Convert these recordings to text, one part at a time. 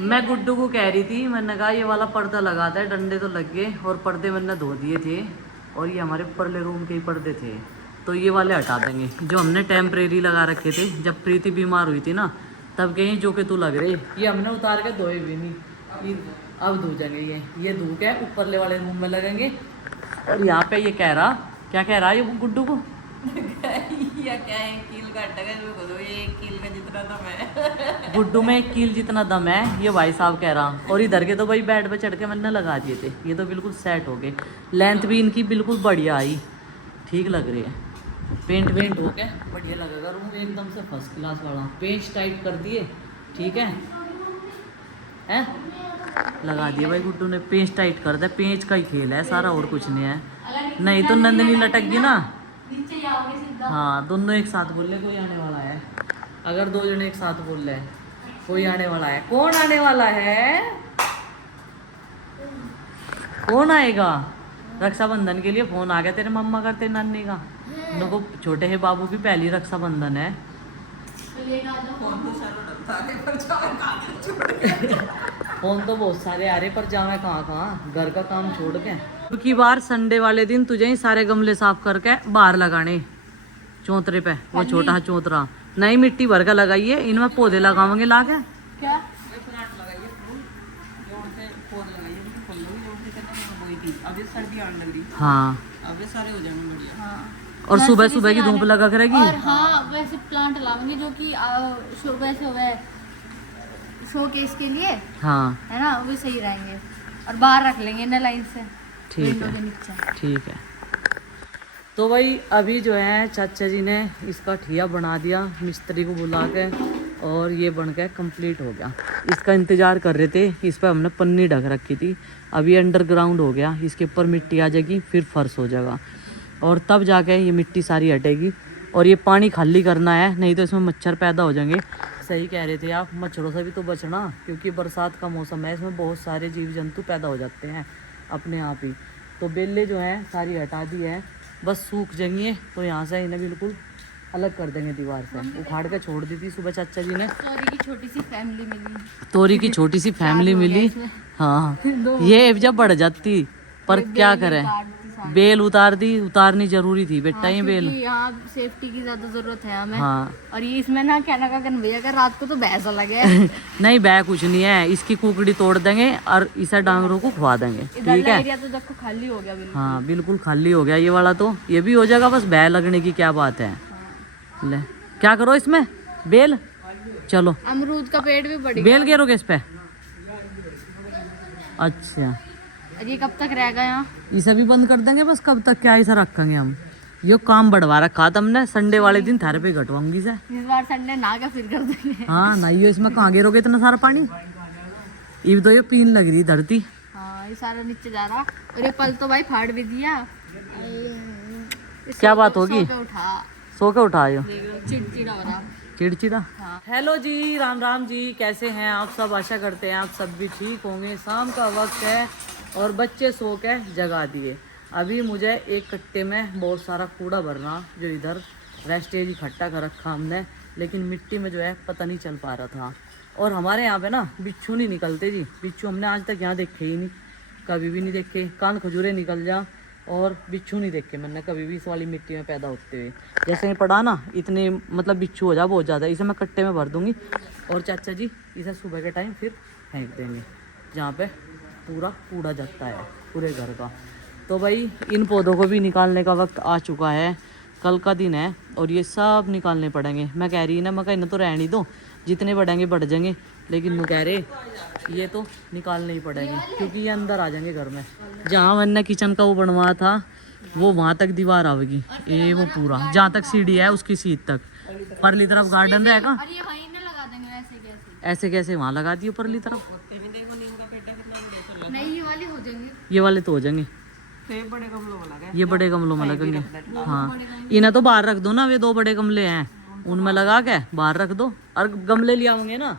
मैं गुड्डू को कह रही थी, मैंने कहा ये वाला पर्दा लगाता है, डंडे तो लग गए और पर्दे मैंने धो दिए थे और ये हमारे परले रूम के ही पर्दे थे, तो ये वाले हटा देंगे जो हमने टेम्परेरी लगा रखे थे। जब प्रीति बीमार हुई थी ना तब कहीं जो कि तू लग रही, ये हमने उतार के धोए भी नहीं, ये अब धो जाएंगे। ये धो के ऊपरले वाले रूम में लगेंगे। और यहाँ पे ये कह रहा, क्या कह रहा है ये गुड्डू को या क्या है, कील काटेगा ये, कील का जितना दम है गुड्डू में 1 कील जितना दम है, ये भाई साहब कह रहा। और इधर के तो भाई बेड पे चढ़ के मैंने लगा दिए थे, ये तो बिल्कुल सेट हो गए। लेंथ भी इनकी बिल्कुल बढ़िया आई, ठीक लग रही है। पेंट वेंट हो के बढ़िया लगेगा रूम एकदम से फर्स्ट क्लास वाला। पेंच टाइट कर दिए, ठीक है हैं, लगा दिए भाई गुड्डू ने। पेंच टाइट कर दे, पेंच का ही खेल है सारा, और कुछ नहीं है। नहीं तो नंदनी लटक गई ना। हाँ दोनों एक साथ बोल ले, कोई आने वाला है। अगर 2 जने एक साथ बोल रहे कोई आने वाला है। कौन आने वाला है, कौन आएगा? रक्षाबंधन के लिए फोन आ गया तेरे मम्मा का, तेरे नानी का। उनको छोटे है बाबू की पहली रक्षाबंधन है। फोन तो बहुत सारे आ रहे, पर जाना कहाँ कहाँ, घर का काम छोड़ के। क्योंकि बार संडे वाले दिन तुझे ही सारे गमले साफ करके बाहर लगाने, चौतरे पे, वो छोटा चौतरा। नई मिट्टी भर का लगाइए, इनमें पौधे लगाओगे ला के। क्या हाँ, अब सारे हो जाएंगे बढ़िया। हाँ। और सुबह सुबह की धूप लगा करेगी। और हाँ वैसे प्लांट लाएंगे जो कि सुबह शो केस के लिए, हाँ है ना, वो सही रहेंगे। और बाहर रख लेंगे ना लाइन से, ठीक है, ठीक है। तो भाई अभी जो है चाचा जी ने इसका ठिया बना दिया मिस्त्री को बुला के, और ये बन के कंप्लीट हो गया। इसका इंतज़ार कर रहे थे, इस पर हमने पन्नी ढक रखी थी। अभी अंडरग्राउंड हो गया, इसके ऊपर मिट्टी आ जाएगी, फिर फर्श हो जाएगा, और तब जाके ये मिट्टी सारी हटेगी। और ये पानी खाली करना है, नहीं तो इसमें मच्छर पैदा हो जाएंगे। सही कह रहे थे आप, मच्छरों से भी तो बचना, क्योंकि बरसात का मौसम है, इसमें बहुत सारे जीव जंतु पैदा हो जाते हैं अपने आप ही। तो बेलें जो हैं सारी हटा दी है, बस सूख जाएंगे तो यहाँ से इन्हें बिल्कुल अलग कर देंगे दीवार से। उखाड़ के छोड़ दी थी सुबह चाचा जी ने। तोरी की छोटी सी फैमिली मिली, तोरी की छोटी सी फैमिली मिली। हाँ ये जब बढ़ जाती, पर क्या करें, बेल उतार दी, उतारनी जरूरी थी बेटा। ये बेल यहाँ सेफ्टी की ज्यादा जरूरत है हमें। हाँ। और ये इसमें ना कहना का भैया का रात को तो भैंस अलग है नहीं बह कुछ नहीं है, इसकी कुकड़ी तोड़ देंगे और इसे डांगरों को खुआ देंगे, ठीक है। एरिया तो देखो खाली हो गया बिल्कुल। हाँ बिल्कुल खाली हो गया ये वाला, तो ये भी हो जाएगा, बस बह लगने की क्या बात है। ले क्या करो इसमें, बेल, चलो अमरूद का पेड़ भी बढ़ गया। बेल गिरोगे इस पे? अच्छा ये कब तक रहेगा यहाँ? इसे भी बंद कर देंगे, बस कब तक क्या ऐसा रखेंगे हम। ये काम बढ़वा रखा था हमने, संडे वाले दिन थारे पे घटवाऊंगी से। इस बार संडे नहा के फिर कर देंगे। हाँ नहीं, इसमें कहाँ गिरोगे इतना सारा पानी, ये तो ये पीन लग रही धरती। हाँ ये सारा नीचे जा रहा, और ये पल तो भाई फाड़ भी दिया। क्या बात होगी, सो के उठायो, चिड़चिड़ा हो रहा, चिड़चिड़ा। हेलो जी, राम राम जी, कैसे हैं आप सब? आशा करते हैं आप सब भी ठीक होंगे। शाम का वक्त है और बच्चे सो के जगा दिए। अभी मुझे एक कट्टे में बहुत सारा कूड़ा भरना, जो इधर वेस्टेज इकट्ठा कर रखा हमने, लेकिन मिट्टी में जो है पता नहीं चल पा रहा था। और हमारे यहाँ पे ना बिच्छू नहीं निकलते जी, बिच्छू हमने आज तक यहाँ देखे ही नहीं, कभी भी नहीं देखे। कान खजूरे निकल जा और बिच्छू नहीं देखे मैंने कभी भी इस वाली मिट्टी में पैदा होते हुए। जैसे ही पड़ा ना इतने मतलब बिच्छू हो जा बहुत ज़्यादा, इसे मैं कट्टे में भर दूँगी और चाचा जी इसे सुबह के टाइम फिर फेंक देंगे जहाँ पे पूरा कूड़ा जाता है पूरे घर का। तो भाई इन पौधों को भी निकालने का वक्त आ चुका है, कल का दिन है और ये सब निकालने पड़ेंगे। मैं कह रही ना, मैं कह तो रहने दो, जितने बढ़ेंगे बढ़ जाएंगे, लेकिन मैं कह रहे ये तो निकालने ही पड़ेंगे, क्योंकि ये अंदर आ जाएंगे घर में। जहाँ मैंने किचन का वो बनवाया था वो वहाँ तक दीवार आवेगी, ये वो पूरा जहाँ तक सीढ़ी है उसकी सीट तक। परली तरफ गार्डन रहेगा, ऐसे कैसे वहाँ लगा दिए परली तरफ। नहीं ये वाले हो जाएंगे, ये वाले तो हो जाएंगे, ये बड़े गमलों में लगेंगे। हाँ इन्हें तो बाहर रख दो ना, वे 2 बड़े गमले हैं उनमें लगा के बाहर रख दो। और गमले ले आओगे ना,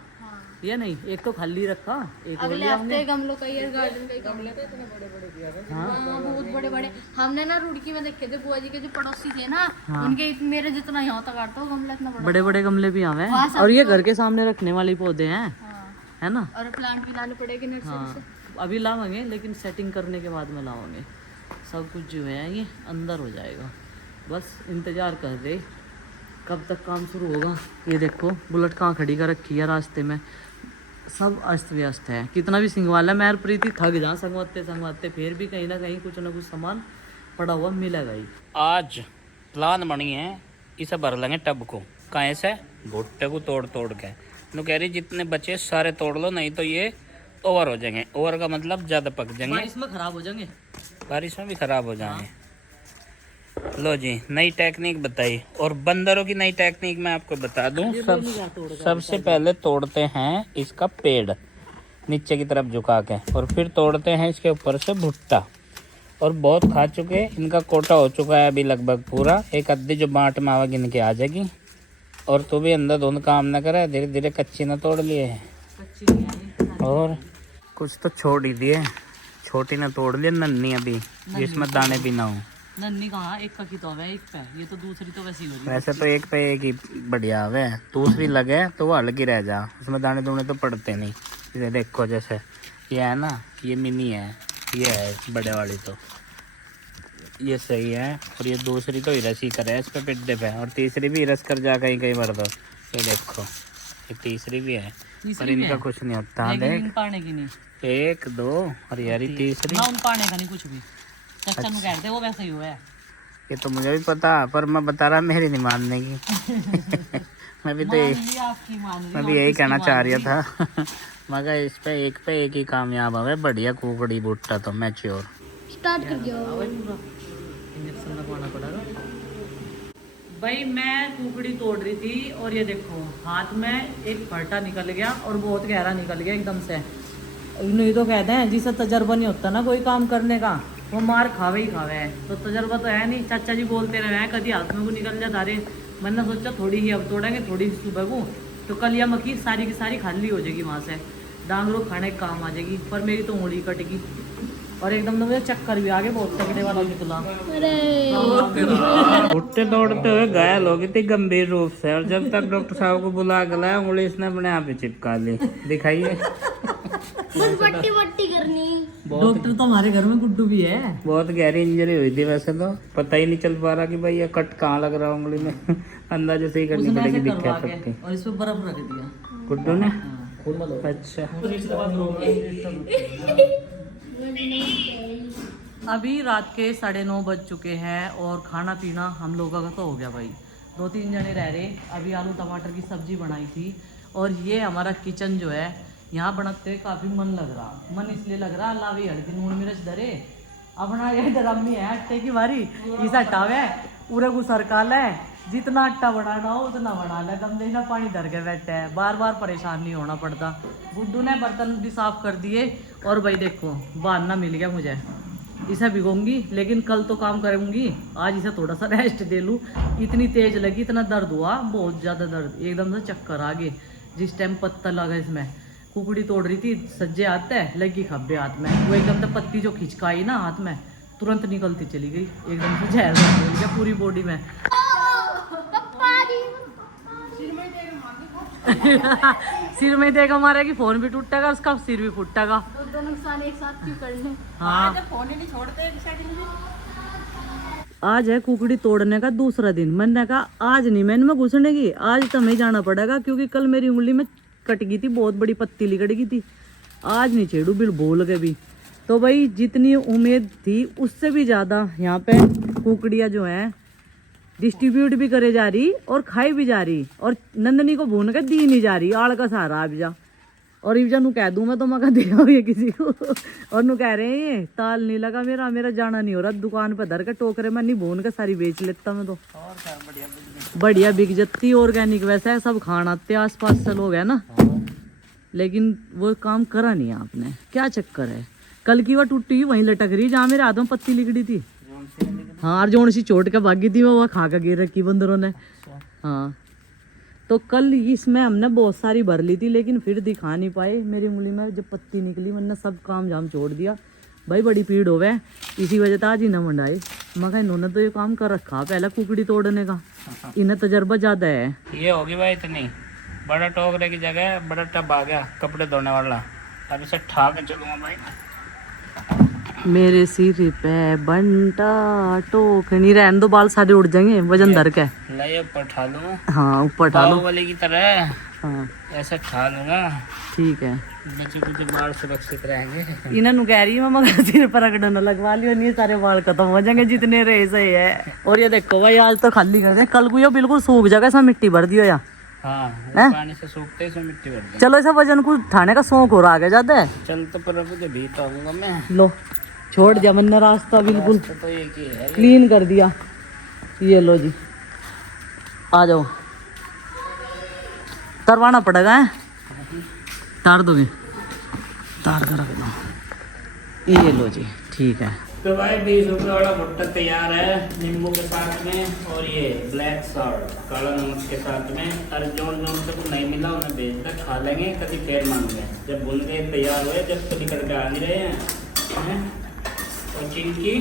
ये नहीं, एक तो खाली रखा, एक अगले हफ्ते गमलों का ये गार्डन का गमले तो इतने बड़े बड़े दिया था। हाँ बहुत बड़े बड़े। हमने ना रुड़की में देखे थे, बुआ जी के जो पड़ोसी थे ना, उनके मेरे जितना यहाँ तक आता गमला इतना बड़ा, बड़े बड़े गमले भी आवे हैं। और ये घर के सामने रखने वाले पौधे हैं, है ना। और प्लांट भी लाने पड़ेंगे नर्सरी से। हाँ अभी लावांगे, लेकिन सेटिंग करने के बाद में लावांगे। सब कुछ जो है ये अंदर हो जाएगा, बस इंतज़ार कर रहे कब तक काम शुरू होगा। ये देखो बुलेट कहाँ खड़ी कर रखी है रास्ते में, सब अस्त व्यस्त है। कितना भी सिंगवाला मैं और प्रीति थक जा संगवाते संगवाते, फिर भी कहीं ना कहीं कुछ ना कुछ सामान पड़ा हुआ मिलेगा ही। आज प्लान बनी है, इसे भर लेंगे टब को। कहाँ से? भुट्टे को तोड़ तोड़ के। नु कह रही जितने बचे सारे तोड़ लो, नहीं तो ये ओवर हो जाएंगे। ओवर का मतलब ज़्यादा पक जाएंगे, बारिश में खराब हो जाएंगे। बारिश में भी खराब हो जाएंगे। लो जी, नई टेक्निक बताई। और बंदरों की नई टेक्निक मैं आपको बता दूं। सबसे पहले तोड़ते हैं इसका पेड़ नीचे की तरफ झुका के, और फिर तोड़ते हैं इसके ऊपर से भुट्टा। और बहुत खा चुके, इनका कोटा हो चुका है अभी लगभग पूरा। एक अद्धी जो बाँट में आवा गिन के आ जाएगी। और तू भी अंदर धुंध काम ना करे, धीरे धीरे कच्ची ना तोड़ लिए है। और कुछ तो छोड़ ही दिए, छोटी ना तोड़ लिए, नन्ही अभी जिसमें दाने भी ना हो। नन्ही कहाँ, एक का की तो है, एक पे। ये तो दूसरी तो वैसी हो रही है। वैसे तो एक पे एक ही बढ़िया है, दूसरी लगे तो वो हल्की रह जा, उसमें दाने दूने तो पड़ते नहीं। ये देखो जैसे ये है ना, ये मिनी है, ये है बड़े वाली, तो ये सही है। और ये दूसरी तो हिरस ही करे इस पे पिड्डे पे, और तीसरी भी हिरस कर जा कहीं कहीं भर दो। ये देखो ये तीसरी भी है, पर इनका कुछ नहीं होता। हाँ देख, पाने की नहीं, 1 2 और यारी तीसरी ना उन पाने का नहीं कुछ भी। चच्चा नु कहते वो वैसे ही हुआ है। ये तो मुझे भी पता, पर मैं बता रहा मेरी नहीं मानने की। मैं भी तो आपकी मान ली, मैं भी यही कहना चाह रहा था। मगर इस पे एक ही कामयाब है, बढ़िया कुकड़ी भुट्टा तो मैच्योर। स्टार्ट कर दिया। इंजेक्शन लगवाना पड़ेगा भाई। मैं कुकड़ी तोड़ रही थी और ये देखो हाथ में एक फटा निकल गया, और बहुत गहरा निकल गया एकदम से। नहीं तो कहते हैं जिसे तजर्बा नहीं होता ना कोई काम करने का, वो मार खावे ही खावे है। तो तजर्बा तो है नहीं। चाचा जी बोलते रहे हैं कभी हाथ में को निकल जाता रे। मैंने सोचा थोड़ी ही अब तोड़ेंगे, थोड़ी ही सुबह को, तो कल या मक्की सारी की सारी खाली हो जाएगी, वहाँ से डांगरो खाने का काम आ जाएगी। पर मेरी तो उंगली कट गई, और एकदम तो मुझे चक्कर भी आगे बहुत तगड़े वाला निकला। भुट्टे तोड़ते हुए घायल हो गई थी गंभीर रूप से, और जब तक डॉक्टर साहब को बुला के लाया, उंगली इसने अपने आप ही चिपका ली। दिखाइए, पट्टी वट्टी करनी। डॉक्टर तो हमारे घर में गुड्डू भी है। बहुत गहरी इंजरी हुई थी वैसे तो, पता ही नहीं चल पा रहा कि भाई ये कट कहाँ लग रहा है उंगली में। अंदाजे से ही करनी उसने पड़ेगी ऐसे दिक्कत करवा के, सबकी। और इस पे बर्फ रख दिया गुड्डू ने। अच्छा, अभी रात के 9:30 बज चुके हैं, और खाना पीना हम लोगों का तो हो गया भाई। 2-3 जने रह रहे। अभी आलू टमाटर की सब्जी बनाई थी, और ये हमारा किचन जो है यहाँ बनाते काफ़ी मन लग रहा। मन इसलिए लग रहा अल्लाह भी हल्दी नून मिर्च धरे अपना ये डरमी है अट्टे की बारी इस हटावे पूरे को सरकाल है। जितना आटा बनाना हो उतना बना ले, दम देना पानी धर के बैठे है, बार बार परेशान नहीं होना पड़ता। गुड्डू ने बर्तन भी साफ कर दिए, और भाई देखो बहाना मिल गया मुझे, इसे भिगोंगी, लेकिन कल तो काम करूंगी। आज इसे थोड़ा सा रेस्ट दे लूँ। इतनी तेज लगी, इतना दर्द हुआ, बहुत ज़्यादा दर्द, एकदम से चक्कर आ गए जिस टाइम पत्ता लगा इसमें। कुकड़ी तोड़ रही थी, सज्जे हाथ है लगी खब्बे हाथ में, वो एकदम से पत्ती जो खिंचकाई ना हाथ में, तुरंत निकलती चली गई, एकदम से जहर निकल गया पूरी बॉडी में। सिर में देगा मारेगी, फोन भी टूटेगा उसका, सिर भी फूटेगा। दो नुकसान एक साथ क्यों करने। हाँ, फोन ही नहीं छोड़ते एक सेकंड भी। आज है कुकड़ी तोड़ने का दूसरा दिन। मैंने कहा आज नहीं मैं इनमें घुसने की, आज तो हमें जाना पड़ेगा, क्योंकि कल मेरी उंगली में कट गई थी, बहुत बड़ी पत्ती लिकड़ गई थी। आज नहीं छेड़ू, बिल भूल गए भी। तो भाई जितनी उम्मीद थी उससे भी ज़्यादा यहाँ पे कुकड़ियाँ जो हैं डिस्ट्रीब्यूट भी करे जा रही और खाई भी जा रही, और नंदनी को भून के दी नहीं जा रही। आड़ का सहारा अब जा, और इवजा नु कह दूं मैं तो मैं दे ये किसी को, और नु कह रहे हैं ये ताल नहीं लगा मेरा जाना नहीं हो रहा, दुकान पे धर के टोकरे में नहीं भून के सारी बेच लेता मैं तो। बढ़िया बिक जाती ऑर्गेनिक, वैसे सब खाना आते आस पास से लोग है ना, लेकिन वो काम करा नहीं आपने, क्या चक्कर है। कल की वो टूटी वहीं लटक रही जहाँ मेरे हाथ में पत्ती लिकड़ी थी। हाँ, और जोन सी चोट के भागी थी वो खा के गिर रखी बंदरों ने। हाँ, तो कल इसमें हमने बहुत सारी भर ली थी, लेकिन फिर दिखा नहीं पाए। मेरी उंगली में जब पत्ती निकली मैंने सब काम जाम छोड़ दिया भाई, बड़ी पीड़ हो गए, इसी वजह से आज ही न मंडाई। मगर इन्होंने तो ये काम कर रखा पहले कुकड़ी तोड़ने का, इन्हें तजर्बा ज्यादा है। ये होगी भाई इतनी बड़ा टोकरे की जगह बड़ा टब आ गया कपड़े धोने वाला। अब इसे ठा के चलूँगा भाई। मेरे सिर पे बंटा टोकनी, रहने दो, बाल सारे उड़ जाएंगे वजन धर के। ले ऊपर ठा लूँ, हाँ ऊपर ठा लो। वाले की तरह हाँ ऐसे ठा लूँगा, ठीक है। बचे कुछ बाल सुरक्षित रहेंगे। इन्हें कह रही है मैं, मगर सिर पर रगड़ना लगवा लियो, नहीं सारे बाल खत्म हो जाएंगे जितने रहे सही है। और ये देखो भाई आज तो खाली कर दे, कल को ये बिल्कुल सूख जाएगा, इसमें मिट्टी भर दियो या। हाँ हैं? पानी से सूखते ही मिट्टी भर दें। चलो ऐसा वजन को उठाने का शौक हो रहा है ज्यादा है। चल तो पर अभी भी तो आऊंगा मैं। लो छोड़ दिया मैंने रास्ता, बिल्कुल तो ये की है ये। क्लीन कर दिया। ये लो जी, आ जाओ। तरवाना पड़ेगा है, तार दोगे, तार कर रख दो। ये लो जी, ठीक है। तो भाई 20 रुपये वाला भुट्टा तैयार है नींबू के साथ में, और ये ब्लैक सॉल्ट काला नमक के साथ में। और जोन से को नहीं मिला उन्हें भेज कर खा लेंगे, कभी फिर मांग लें। जब भून के तैयार हुए, जब तो निकल के आ नहीं रहे हैं। और चिंकी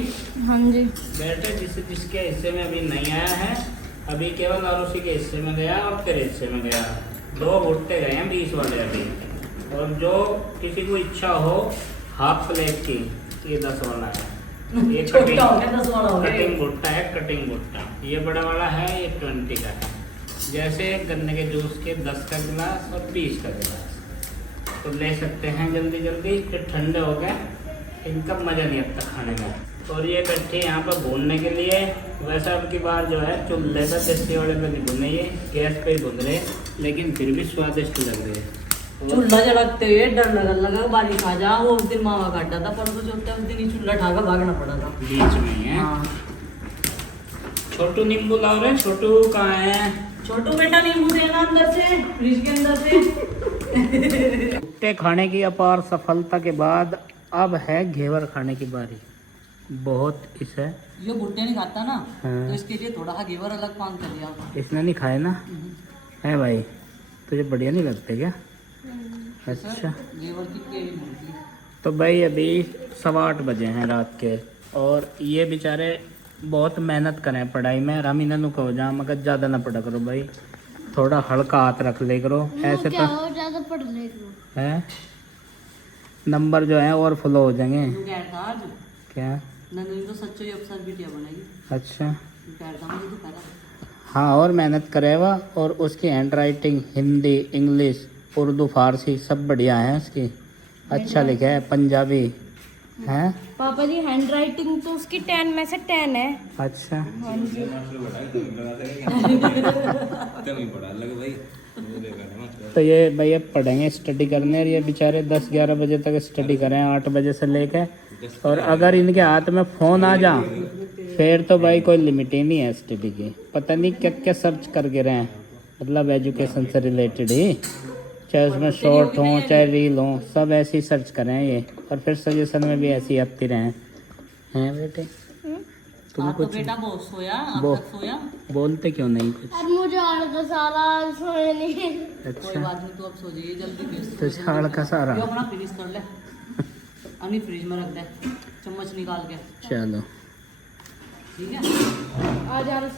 हाँ जी बेटे जिसके हिस्से में अभी नहीं आया है, अभी केवल आरुषि के हिस्से में गया और तेरे हिस्से में गया। 2 भुट्टे गए हैं 20 वाले अभी। और जो किसी को इच्छा हो हाफ प्लेट की, ये 10 वाला है। ये कटिंग भुट्टा है, कटिंग भुट्टा। ये बड़ा वाला है, ये 20 का है। जैसे गन्ने के जूस के 10 का गिलास और 20 का गिलास तो ले सकते हैं जल्दी जल्दी। फिर ठंडे हो गए, इनका मज़ा नहीं आता खाने में। और ये बैठे यहाँ पर भूनने के लिए। वैसे अब की बार जो है चूल्हे पर देसी वाले पे नहीं भून रही है, गैस पे ही भून रहे, लेकिन फिर भी स्वादिष्ट लग रही है। चूल्हा जलाते हुए डर लगा बारिश आ जा। वो उस दिन मावा काटा था, परसों चौथे उस दिन ही चूल्हा ठाकर भागना पड़ा था बीच में है। हाँ। छोटू नींबू लाओ रे, छोटू कहाँ है? छोटू बेटा नींबू देना अंदर से, फ्रिज के अंदर से। भुट्टे खाने की अपार सफलता के बाद अब है घेवर खाने की बारी। बहुत इसे ये भुट्टे नहीं खाता ना, हाँ। तो इसके लिए थोड़ा सा घेवर अलग पान कर लिया। इसने नहीं खाए ना है भाई, तुझे बढ़िया नहीं लगते क्या? अच्छा घेवर की केवी मिलती। तो भाई अभी 8:15 बजे हैं रात के, और ये बेचारे बहुत मेहनत करें पढ़ाई में। हम इन्हें कहो जा मगर ज़्यादा ना पढ़ा करो भाई, थोड़ा हल्का हाथ रख ले करो। ऐसे क्या तो हो ज्यादा पढ़ ले करो। है नंबर जो है और फ्लो हो जाएंगे। तू कह रहा था आज क्या? नंदनी तो सच्चो ही अफसर बिटिया बनेगी। अच्छा तू कह रहा था मुझे तो कह रहा। हाँ, और मेहनत करेगा। और उसकी handwriting Hindi, English, Urdu, Farsi सब बढ़िया है उसकी। अच्छा लिखा है, पंजाबी है। पापा जी हैंड राइटिंग तो उसकी 10 में से 10 है। अच्छा हाँ जी तो ये भैया पढ़ेंगे, स्टडी करने। और ये बेचारे 10-11 बजे तक स्टडी करें, 8 बजे से लेकर। और अगर इनके हाथ में फ़ोन आ जा फिर तो भाई कोई लिमिट ही नहीं है स्टडी की। पता नहीं क्या क्या सर्च करके रहे हैं, मतलब एजुकेशन से रिलेटेड ही, चाहे उसमें शॉर्ट हो चाहे रील हो, सब ऐसे ही सर्च करें ये। और फिर सजेशन में भी ऐसे ही आती रहे हैं बेटे। तुम तो कुछ बेटा बहुत सोया, अब बो- तक सोया। बोलते क्यों नहीं कुछ? अब मुझे और का सारा सोए नहीं। कोई अच्छा बात नहीं, तू अब सो जाइए जल्दी फ्रिज तो झाड़ का सारा। ये अपना फिनिश कर ले, अपनी फ्रिज में रख दे चम्मच निकाल के, चलो ठीक है। आज यार